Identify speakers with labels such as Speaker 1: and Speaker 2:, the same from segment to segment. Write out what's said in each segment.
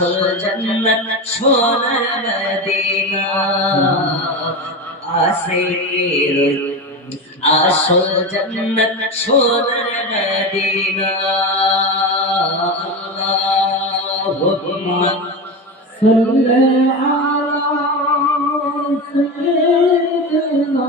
Speaker 1: আসল জন্নত সোনার মদিনা আসে আসল জন্নত সোনার মদিনা আল্লাহুম্মা সাল্লি আলা সাইয়্যিদিনা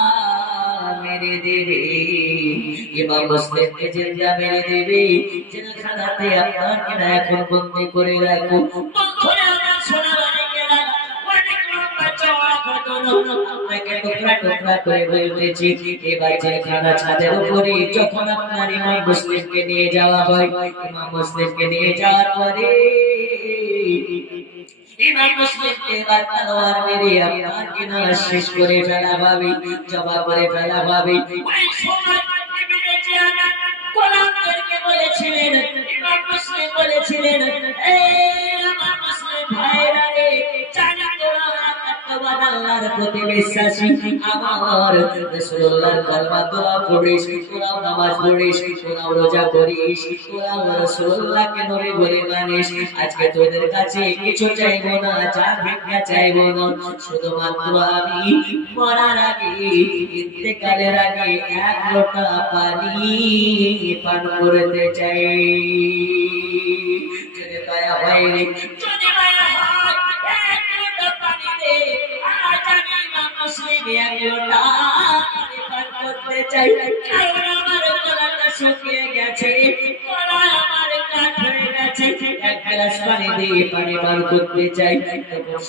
Speaker 1: মেরে দেবে ইমাম মুসলিমকে জিন্দা মেরে দেবে জেলখানাতে আপনাকে না এখন বন্দি করে রাখো বন্ধুরা আমার সোনা মানিকেরা, অনেক লম্বা চওড়া ঘটনা, আপনাকে টুকরা টুকরা করে বলতেছি এবার জেলখানা ছাদের উপরে যখন আপনার ইমাম মুসলিমকে নিয়ে যাওয়া হয় ইমাম মুসলিমকে নিয়ে যাওয়ার পরে ইমাম মুসলিমকে এবার তলোয়ার মেরে আপনাকে না শেষ করে ফেলা ভাবি জবা করে ফেলা ভাবি। ওই সময় ইবনে বলেছিলেন বলেছিলেন, এই আমার আল্লাহর প্রতি বিশ্বাসী। আমার রাসূলুল্লাহর কালমা দোয়া পড়িস তোরাও নামাজ পড়িস তোরাও রোজা করিস তোরাও রাসূলুল্লাহকে নবী বলে মানিস। আজকে তোদের কাছে কিছু চাইব না, চা ভিক্ষা চাইব না। শুধুমাত্র আমি মরার আগে, ইন্তেকালের আগে এক লোটা পানি পান করতে চাই। দিয়ে পানি পান করতে চাই।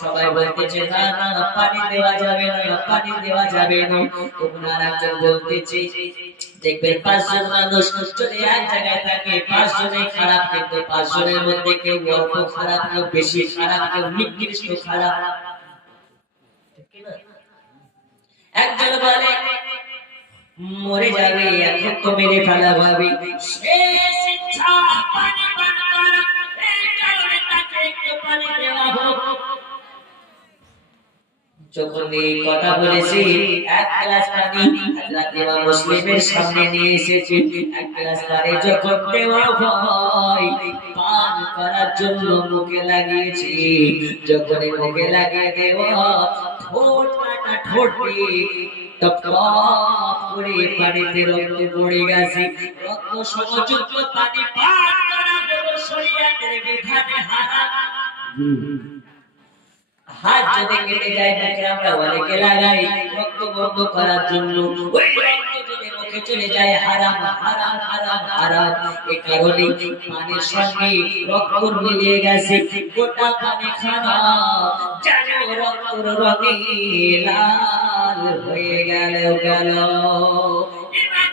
Speaker 1: সবাই বলতেছে না না পানি দেওয়া যাবে না পানি দেওয়া যাবে না। তখন একজন বলতেছে দেখবেন পাঁচজন মানুষ যদি এক জায়গায় থাকে পাঁচজনে খারাপ, কিন্তু পাঁচজনের মধ্যে কেউ অল্প খারাপ, কেউ বেশি খারাপ, কেউ নিকৃষ্ট খারাপ? একজন বলে, মরে যাবে এখন তো মেরে ফেলা ভাবি। শেষ পানি পান করা যখন এই কথা বলেছি, এক গ্লাস পানি হযরত ইমাম মুসলিমের সামনে নিয়ে এসেছি। এক গ্লাস পানি যখন দেওয়া হয়, পান করার জন্য মুখে লাগিয়েছি। যখন মুখে লাগিয়ে দেওয়া ঠোঁট কাটা ঠোঁট টপ পানিতে রক্ত পড়ে গেছে। রক্ত সমযুক্ত পানি পান করা হলো শরীয়তের বিধানে হারাম হাত যদি কেটে যায় মুখে আমরা অনেকে লাগাই রক্ত বন্ধ করার জন্য ওই রক্ত যদি মুখে চলে যায়, হারাম হারাম হারাম হারাম। এই কারণে পানির সঙ্গে রক্ত মিলিয়ে গেছে, গোটা পানি খানা। জানো রক্তর রঙে লাল হয়ে গেল গেল। ইমাম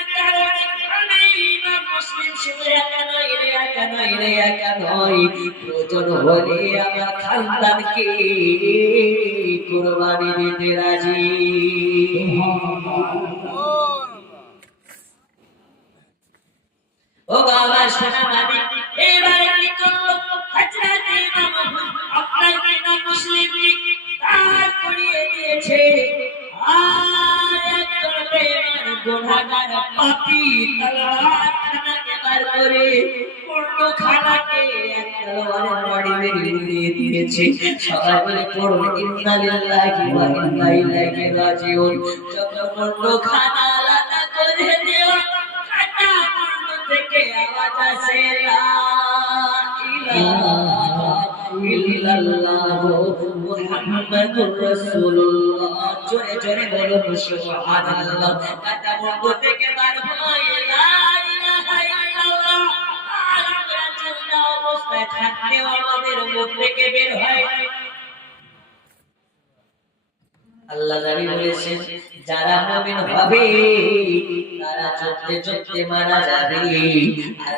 Speaker 1: মুসলিম শুধু একা নয় রে, একা নয় রে, একা নয়। প্রয়োজন হলে আমার খানদানকে কুরবানি দিতে রাজি। ও বাবা, সোনা মানি কি করল? হযরত ইমাম আপনার মুসলিম? গুনাহগার পাপী বার করে পূর্ণ খানাকে এক বাড়ি বেরিয়ে দিয়েছে। সবাই বলে পড়ুন ইন্না ওয়া ইন্না ইলাইহি রাজিউন। যত পূর্ণ খানা আলাদা করে দেওয়া খানা পূর্ণ থেকে আওয়াজ আসে, লা ইলাহা ইল্লাল্লাহ। মুহাম্মাদুর রাসূলুল্লাহ। জোরে জোরে বলুন সুবহানাল্লাহ। কাটা বন্ধ থেকে বার লা ইলাহা ইল্লাল্লাহ। আর আমরা অবস্থায় থাকতেও আমাদের মুখ থেকে বের হয়। আল্লাহ নবী বলেছেন, যারা মুমিন হবে, তারা চলতে চলতে মারা যাবে। আর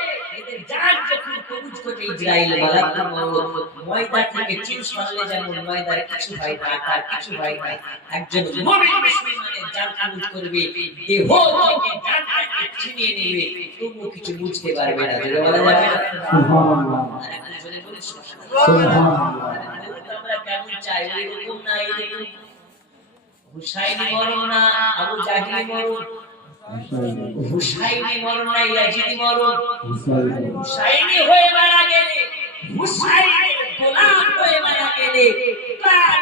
Speaker 1: এদের জান যখন কবুজ করবে ইসরাইল মালাকুল মাউত ময়দা থেকে চিপস বানালে যেমন ময়দার কিছু হয় না আটার কিছু হয় না। একজন মুমিন মুসলমানের জান কবুজ করবে দেহ থেকে জানটাকে ছিনিয়ে নেবে তবুও কিছু বুঝতে পারবে না। যদি বলা যাবে না?
Speaker 2: সুবহানাল্লাহ।
Speaker 1: জোরে বলি
Speaker 2: সুবহানাল্লাহ।
Speaker 1: আমরা কেমন চাই এরকম না এরকম হুসাইনি মরণ না আবু জাহিলি মরণ হুসাইনি মরণ না ইয়াজিদি মরণ? হুসাইনি হয়ে মারা গেলে। হুসাইনের গোলাম হয়ে মারা গেলে। তার